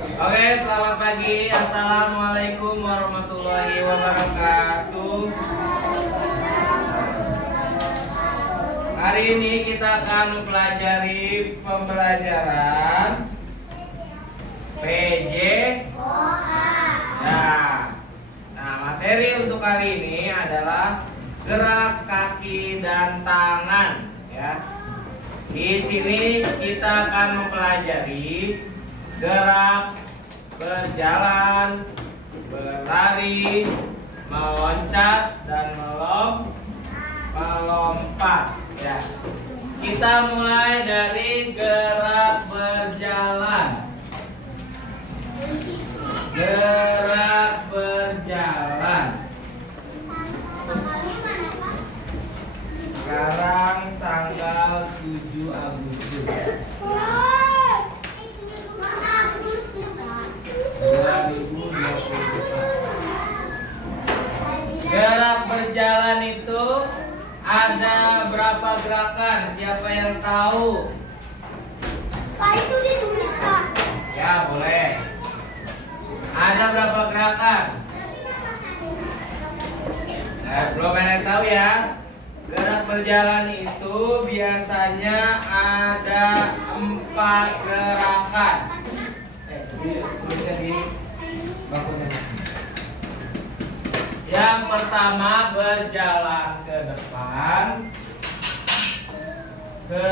Oke, selamat pagi. Assalamualaikum warahmatullahi wabarakatuh. Hari ini kita akan mempelajari pembelajaran PJ. Nah, materi untuk hari ini adalah gerak kaki dan tangan. Ya, di sini kita akan mempelajari gerak berjalan, berlari, meloncat, dan melompat. Ya, kita mulai dari gerak berjalan. Gerak berjalan. Sekarang tanggal 7 Agustus. 2024. Gerak berjalan itu ada berapa gerakan? Siapa yang tahu? Pak, itu dituliskan. Ya, boleh. Ada berapa gerakan? Nah, belum ada yang tahu ya. Gerak berjalan itu biasanya ada 4 gerakan. Tulisnya di bakunya. Yang pertama berjalan ke depan, ke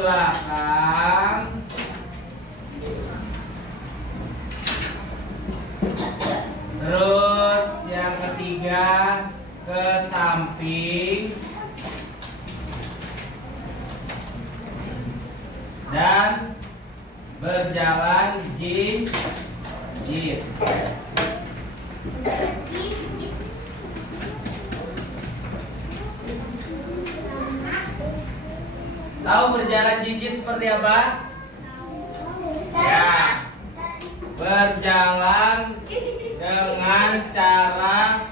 belakang, terus yang ketiga ke samping, dan berjalan jinjit. Tahu berjalan jinjit seperti apa? Ya, berjalan dengan cara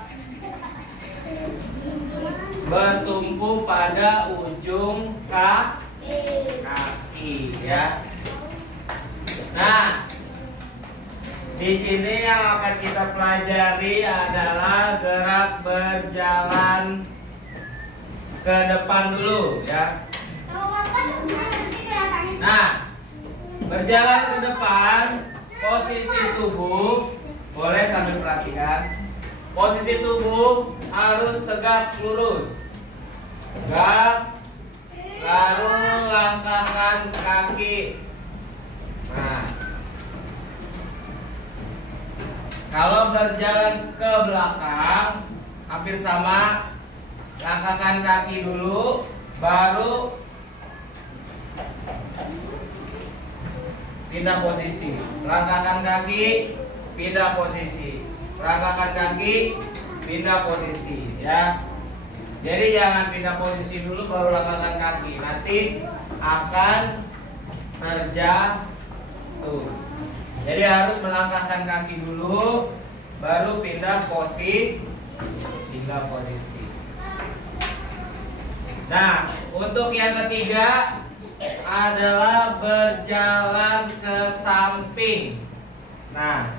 bertumpu pada ujung kaki, ya. Nah, di sini yang akan kita pelajari adalah gerak berjalan ke depan dulu, ya. Nah, berjalan ke depan, posisi tubuh boleh sambil perhatikan. Posisi tubuh harus tegak lurus. Tegak, lalu langkahkan kaki. Nah, kalau berjalan ke belakang hampir sama, langkahkan kaki dulu, baru pindah posisi. Langkahkan kaki, pindah posisi. Langkahkan kaki, pindah posisi, ya. Jadi jangan pindah posisi dulu baru langkahkan kaki. Nanti akan terjatuh. Jadi harus melangkahkan kaki dulu, baru pindah posisi. Nah, untuk yang ketiga adalah berjalan ke samping. Nah,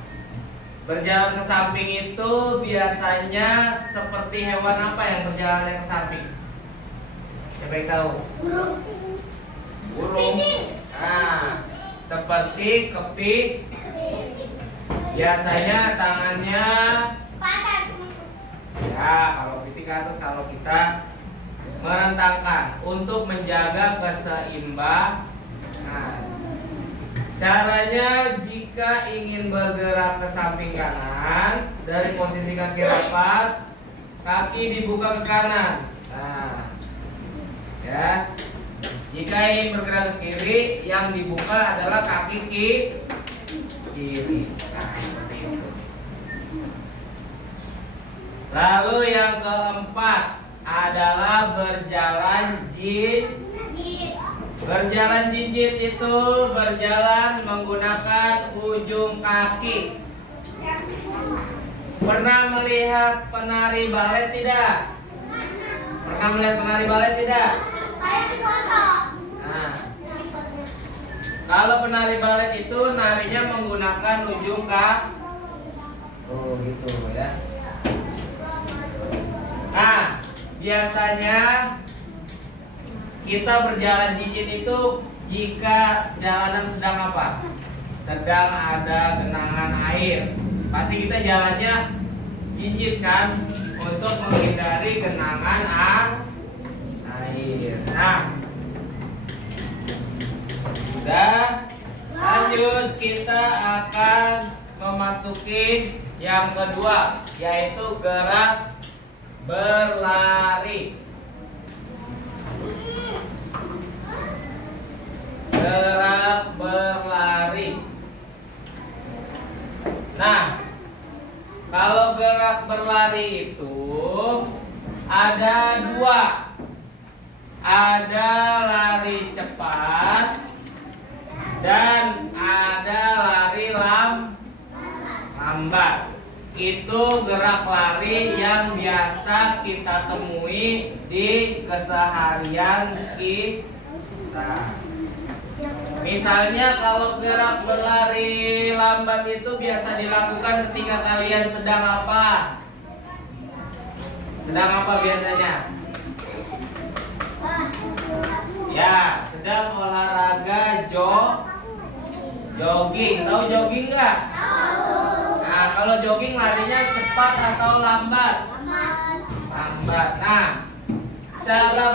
berjalan ke samping itu biasanya seperti hewan apa yang berjalan ke samping? Siapa yang tahu? Burung. Nah, seperti kepik. Biasanya tangannya, ya, kalau pitik atas, kalau kita merentangkan untuk menjaga keseimbangan. Nah, caranya jika ingin bergerak ke samping kanan, dari posisi kaki rapat, kaki dibuka ke kanan. Nah, ya. Jika ingin bergerak ke kiri, yang dibuka adalah kaki kiri. Nah, seperti itu. Lalu yang keempat adalah berjalan jinjit. Berjalan jinjit itu berjalan menggunakan ujung kaki. Pernah melihat penari balet tidak? Pernah melihat penari balet tidak? Kayak di foto. Nah, Kalau penari balet itu narinya menggunakan ujung kaki. Oh gitu ya. Nah, biasanya kita berjalan jinjit itu jika jalanan sedang apa? Sedang ada genangan air. Pasti kita jalannya jinjit kan untuk menghindari genangan air. Nah, sudah. Lanjut, kita akan memasuki yang kedua, yaitu gerak berlari. Gerak berlari. Nah, kalau gerak berlari itu ada dua. Ada lari cepat dan ada lari lambat. Itu gerak lari yang biasa kita temui di keseharian kita. Misalnya kalau gerak berlari lambat itu biasa dilakukan ketika kalian sedang apa? Sedang apa biasanya? Ya, sedang olahraga jogging. Tahu jogging nggak? Nah, kalau jogging larinya cepat atau lambat? Lambat. Nah, cara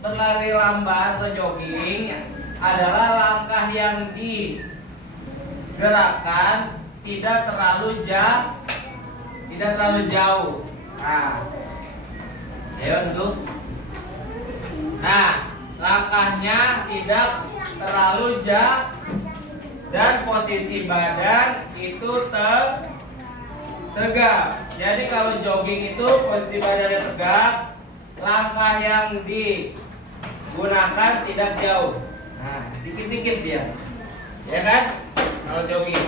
berlari lambat atau jogging adalah langkah yang digerakkan tidak terlalu jauh. Nah, ayo duduk. Nah, langkahnya tidak terlalu jauh dan posisi badan itu tegak. Jadi kalau jogging itu posisi badannya tegak, langkah yang digunakan tidak jauh. Nah, dikit-dikit dia, ya kan? Kalau jogging.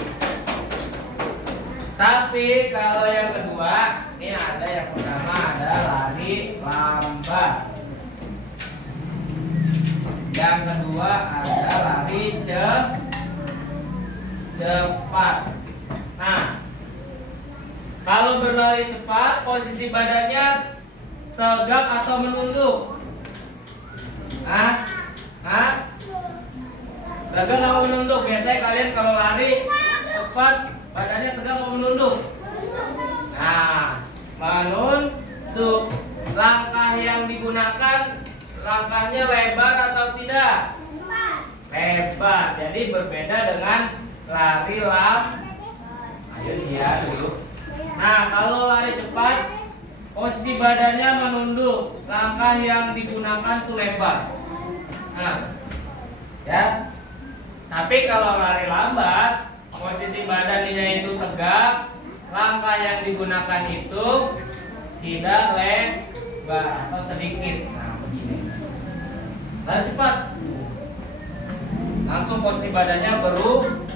Tapi kalau yang kedua, ini ada yang pertama ada lari lambat. Yang kedua ada lari cepat. Nah, kalau berlari cepat, posisi badannya tegak atau menunduk? Tegak atau menunduk? Biasanya kalian kalau lari cepat, badannya tegak atau menunduk? Nah, menunduk. Langkah yang digunakan, langkahnya lebar atau tidak? Lebar. Jadi berbeda dengan lari Ayo dia dulu. Nah, kalau lari cepat, posisi badannya menunduk. Langkah yang digunakan tuh lebar. Nah, ya. Tapi kalau lari lambat, posisi badannya itu tegak. Langkah yang digunakan itu tidak lebar atau sedikit. Nah, begini. Lari cepat, langsung posisi badannya berubah.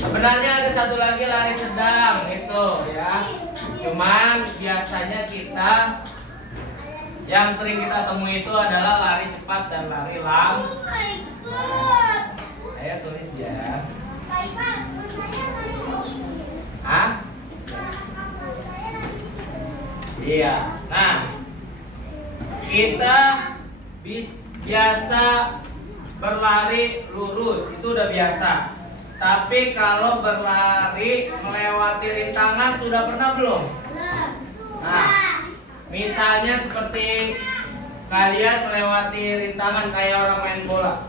Sebenarnya ada satu lagi lari sedang itu ya. Cuman biasanya kita yang sering kita temui itu adalah lari cepat dan lari lambat. Saya tulis ya. Iya. Nah, kita biasa berlari lurus, itu udah biasa. Tapi kalau berlari melewati rintangan sudah pernah belum? Nah, misalnya seperti kalian melewati rintangan kayak orang main bola.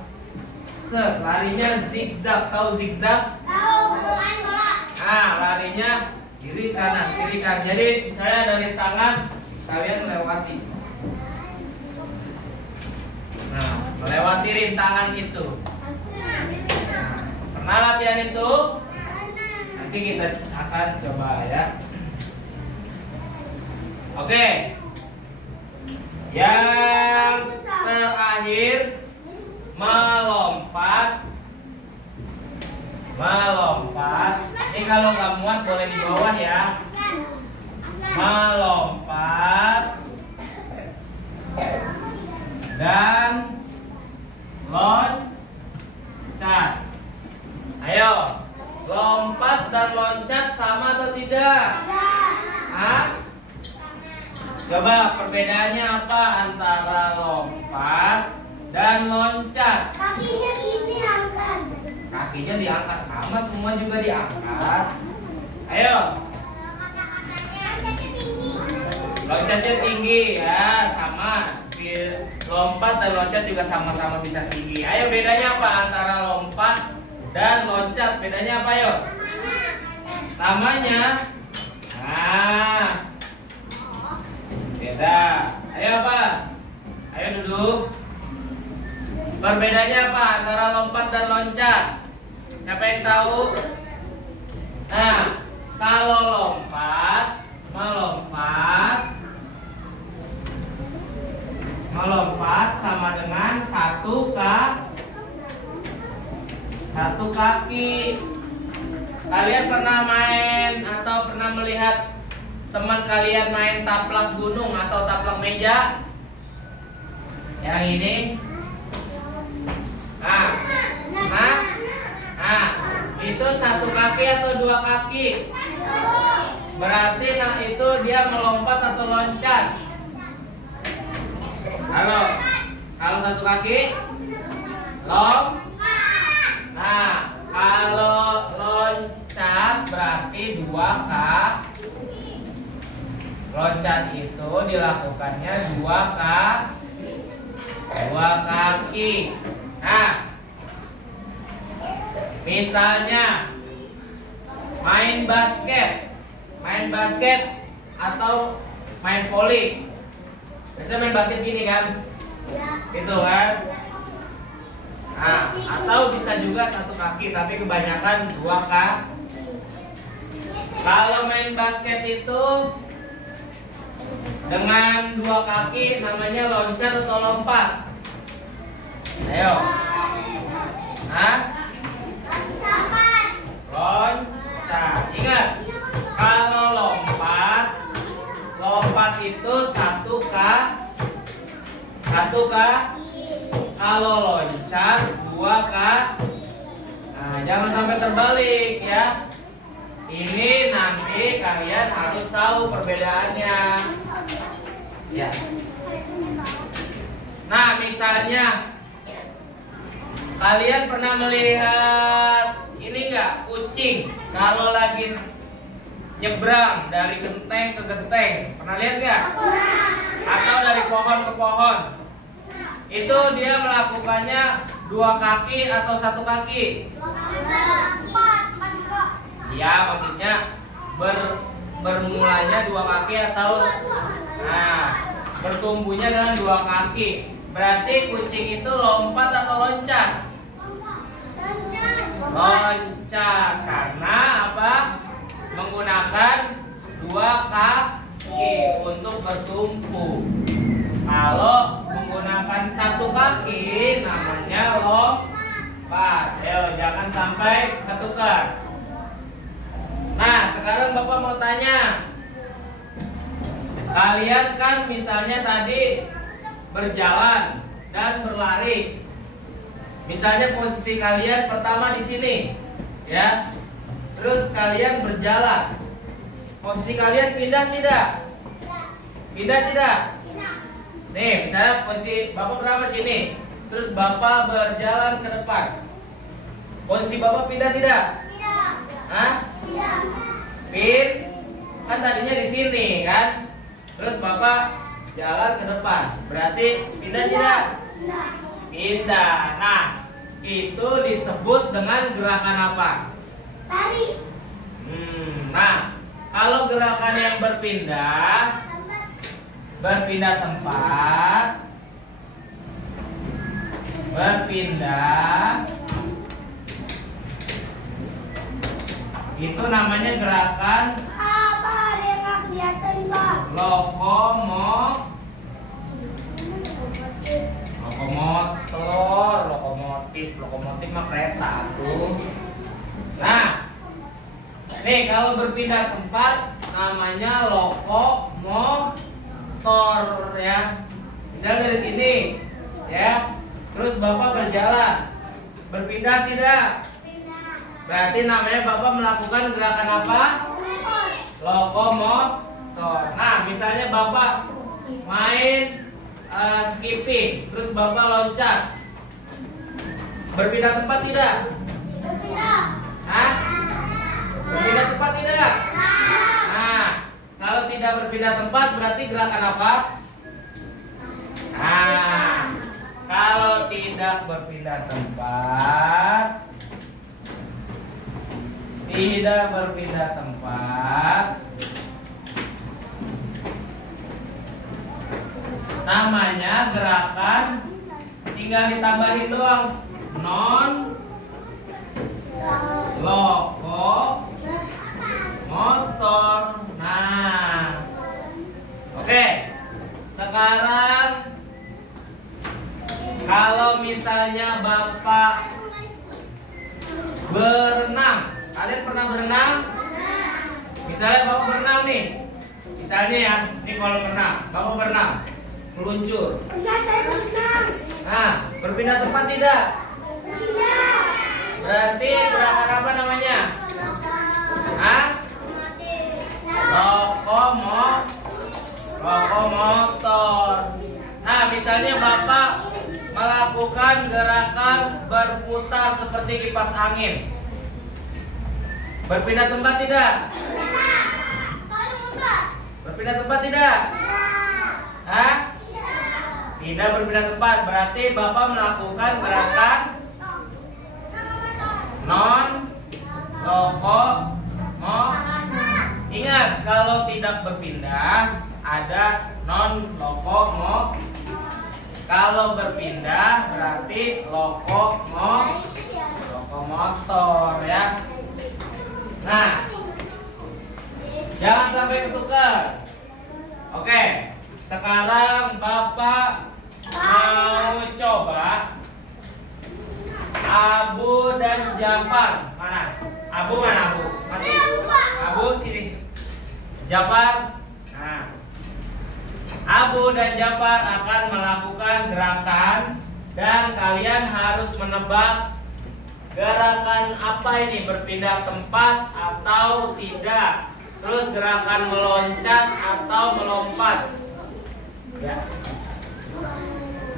Larinya zigzag, tahu zigzag? Tahu, main bola. Nah, larinya kiri kanan, kiri kanan. Jadi misalnya ada rintangan, kalian melewati. Nah, melewati rintangan itu. Pernah latihan itu? Nanti kita akan coba ya. Oke. Yang terakhir melompat. Ini kalau nggak muat boleh di bawah ya. Melompat dan loncat. Ayo, lompat dan loncat sama atau tidak? Hah? Coba perbedaannya apa antara lompat dan loncat? Kakinya ini angkat. Kakinya diangkat, sama semua juga diangkat. Ayo. Loncatnya tinggi ya, sama. Si lompat dan loncat juga sama-sama bisa tinggi. Ayo, bedanya apa antara lompat dan loncat? Bedanya apa, yuk? Namanya. Nah, beda. Ayo apa? Ayo duduk. Perbedaannya apa antara lompat dan loncat? Siapa yang tahu? Nah, kalau melompat sama dengan satu kaki. Kalian pernah main atau pernah melihat teman kalian main taplak gunung atau taplak meja? Yang ini. Nah, itu satu kaki atau dua kaki? Berarti itu dia melompat atau loncat? Halo, kalau satu kaki, nah, kalau loncat berarti dua kaki. Loncat itu dilakukannya dua kaki. Nah, misalnya main basket atau main voli. Biasanya main basket gini kan? Gitu kan? Nah, atau bisa juga satu kaki, tapi kebanyakan dua kaki. Kalau main basket itu dengan dua kaki namanya loncat atau lompat? Ayo. Hah? Loncat. Ingat, kalau lompat itu satu kaki. Kalau loncat dua kaki. Nah, jangan sampai terbalik ya. Ini nanti kalian harus tahu perbedaannya. Ya. Nah, misalnya kalian pernah melihat ini enggak, kucing kalau lagi nyebrang dari genteng ke genteng? Pernah lihat enggak? Atau dari pohon ke pohon? Itu dia melakukannya dua kaki atau satu kaki? Ya, maksudnya bermulanya dua kaki atau bertumbuhnya dengan dua kaki. Berarti kucing itu lompat atau loncat? Loncat, karena apa? Menggunakan dua kaki untuk bertumpu. Kalau menggunakan satu kaki namanya lompat. Ayo, jangan sampai ketukar. Nah, sekarang Bapak mau tanya. Kalian kan misalnya tadi berjalan dan berlari. Misalnya posisi kalian pertama di sini, ya. Terus kalian berjalan. Posisi kalian pindah tidak? Pindah tidak? Nih, misalnya posisi Bapak pertama sini. Terus Bapak berjalan ke depan. Posisi Bapak pindah tidak? Tidak. Hah? Tidak. Kan tadinya di sini kan? Terus Bapak jalan ke depan. Berarti pindah tidak? Pindah. Nah, itu disebut dengan gerakan apa? Tari. Nah, kalau gerakan yang berpindah tempat, berpindah, itu namanya gerakan Apa yang nggak kelihatan, Pak? lokomotif mah kereta tuh. Nah, nih kalau berpindah tempat namanya lokomotor ya. Misalnya dari sini ya, Terus Bapak berjalan. Berpindah tidak? Berarti namanya Bapak melakukan gerakan apa? Lokomotor. Nah, misalnya Bapak main skipping, terus Bapak loncat. Berpindah tempat tidak? Hah? Berpindah tempat tidak? Nah, kalau tidak berpindah tempat berarti gerakan apa? Nah, kalau tidak berpindah tempat, namanya gerakan tinggal ditambahin doang, non lokomotor. Nah, oke. Sekarang kalau misalnya Bapak berenang, kalian pernah berenang? Misalnya Bapak berenang nih, misalnya ya, ini kolam renang, Bapak berenang, meluncur. Nah, berpindah tempat tidak? Berarti gerakan apa namanya? Hah? Lokomotor. Nah, misalnya Bapak melakukan gerakan berputar seperti kipas angin. Berpindah tempat tidak? Berpindah tempat tidak? Hah? Tidak berpindah tempat. Berarti Bapak melakukan gerakan non lokomotor. Ingat, kalau tidak berpindah ada non lokomotor. Kalau berpindah berarti lokomotor ya. Nah, jangan sampai ketukar. Oke, sekarang Bapak mau coba Abu dan Jafar. Mana? Abu mana Abu? Masih? Abu sini. Jafar. Nah, Abu dan Jafar akan melakukan gerakan dan kalian harus menebak gerakan apa ini, berpindah tempat atau tidak. Terus gerakan meloncat atau melompat. Ya.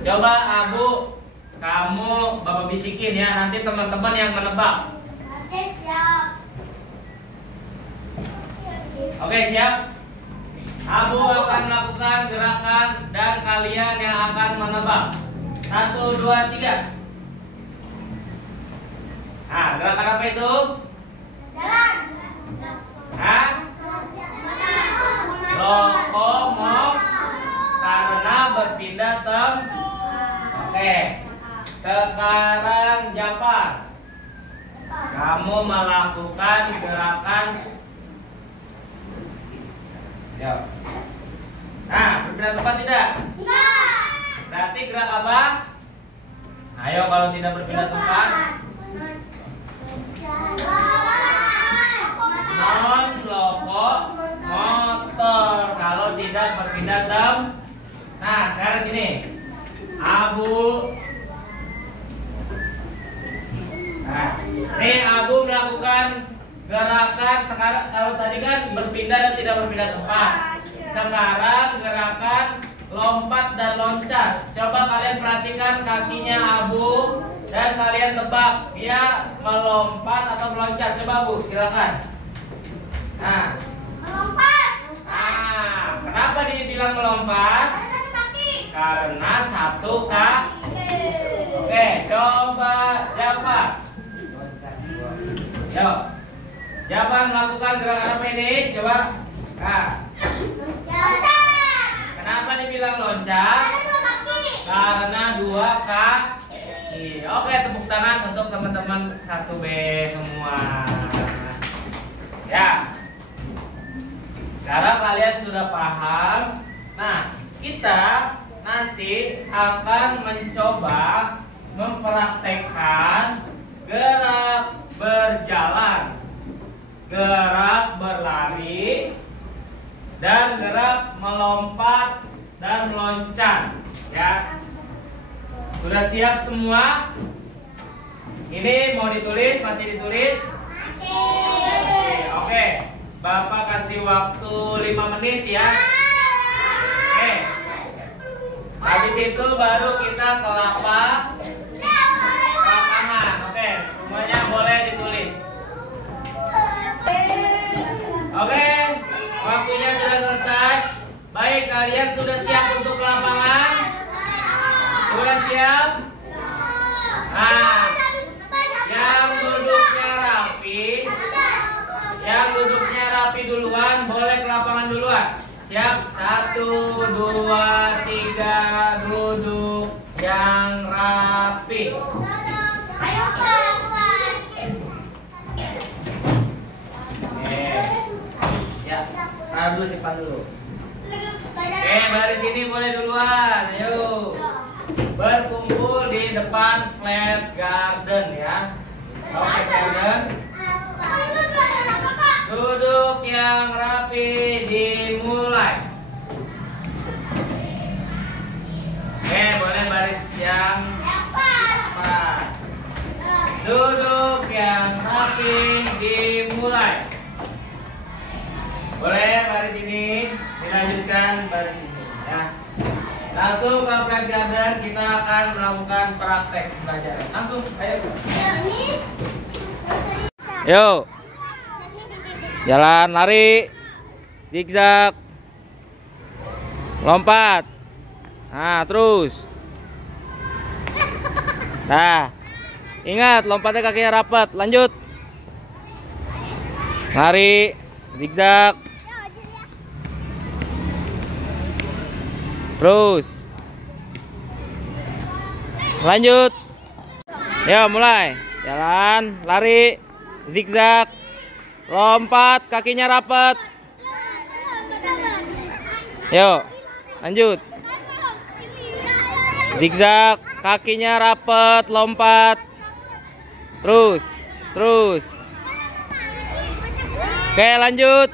Coba Abu, kamu Bapak bisikin ya, nanti teman-teman yang menebak. Oke, siap? Abu akan melakukan gerakan dan kalian yang akan menebak. 1, 2, 3. Nah, gerakan apa itu? Jalan. Hah? Lokomotor. Karena berpindah tempat. Oke. Sekarang Jafar, kamu melakukan gerakan. Ya. Nah, berpindah tempat tidak? Enggak. Berarti gerak apa? Ayo, kalau tidak berpindah tempat, non lokomotor. Kalau tidak berpindah tempat. Nah, sekarang gini, Abu. Nah, ini Abu melakukan gerakan sekarang. Kalau tadi kan berpindah dan tidak berpindah tempat. Sekarang gerakan lompat dan loncat. Coba kalian perhatikan kakinya Abu dan kalian tebak dia melompat atau meloncat. Coba Abu, silakan. Nah, Melompat. nah, kenapa dibilang melompat? Karena satu kaki. Oke, coba Jafar. Yuk, Jafar melakukan gerakan apa ini? Coba. Nah, kenapa dibilang loncat? Karena 2 kaki. Oke, tepuk tangan untuk teman-teman 1B semua. Ya. Sekarang kalian sudah paham. Nah, kita nanti akan mencoba mempraktekkan gerak berjalan, gerak berlari, dan gerak melompat dan meloncat. Ya. Sudah siap semua? Ini mau ditulis? Masih ditulis? Oke. Bapak kasih waktu 5 menit ya. Oke. Habis itu baru kita ke lapangan. Oke, semuanya boleh ditulis. Oke, waktunya sudah selesai. Baik, kalian sudah siap untuk ke lapangan? Sudah siap? Nah, yang duduknya rapi duluan, boleh ke lapangan duluan. Siap? 1, 2, 3, duduk yang rapi. Ya, taruh dulu, simpan dulu. Oke, baris ini boleh duluan. Ayo, berkumpul di depan flat garden ya. Oke, garden. Duduk yang rapi, dimulai. Oke, boleh baris yang empat. Duduk yang rapi, dimulai. Boleh baris ini dilanjutkan baris ini ya. Langsung ke flat garden, kita akan melakukan praktek pelajaran. Langsung, ayo. Yuk. Jalan, lari, zigzag, lompat. Nah, terus. Nah, ingat lompatnya kakinya rapat. Lanjut. Lari, zigzag. Terus. Lanjut. Ya, mulai. Jalan, lari, zigzag. Lompat, kakinya rapat. Yuk, lanjut. Zigzag, kakinya rapat, lompat. Terus. Oke, lanjut.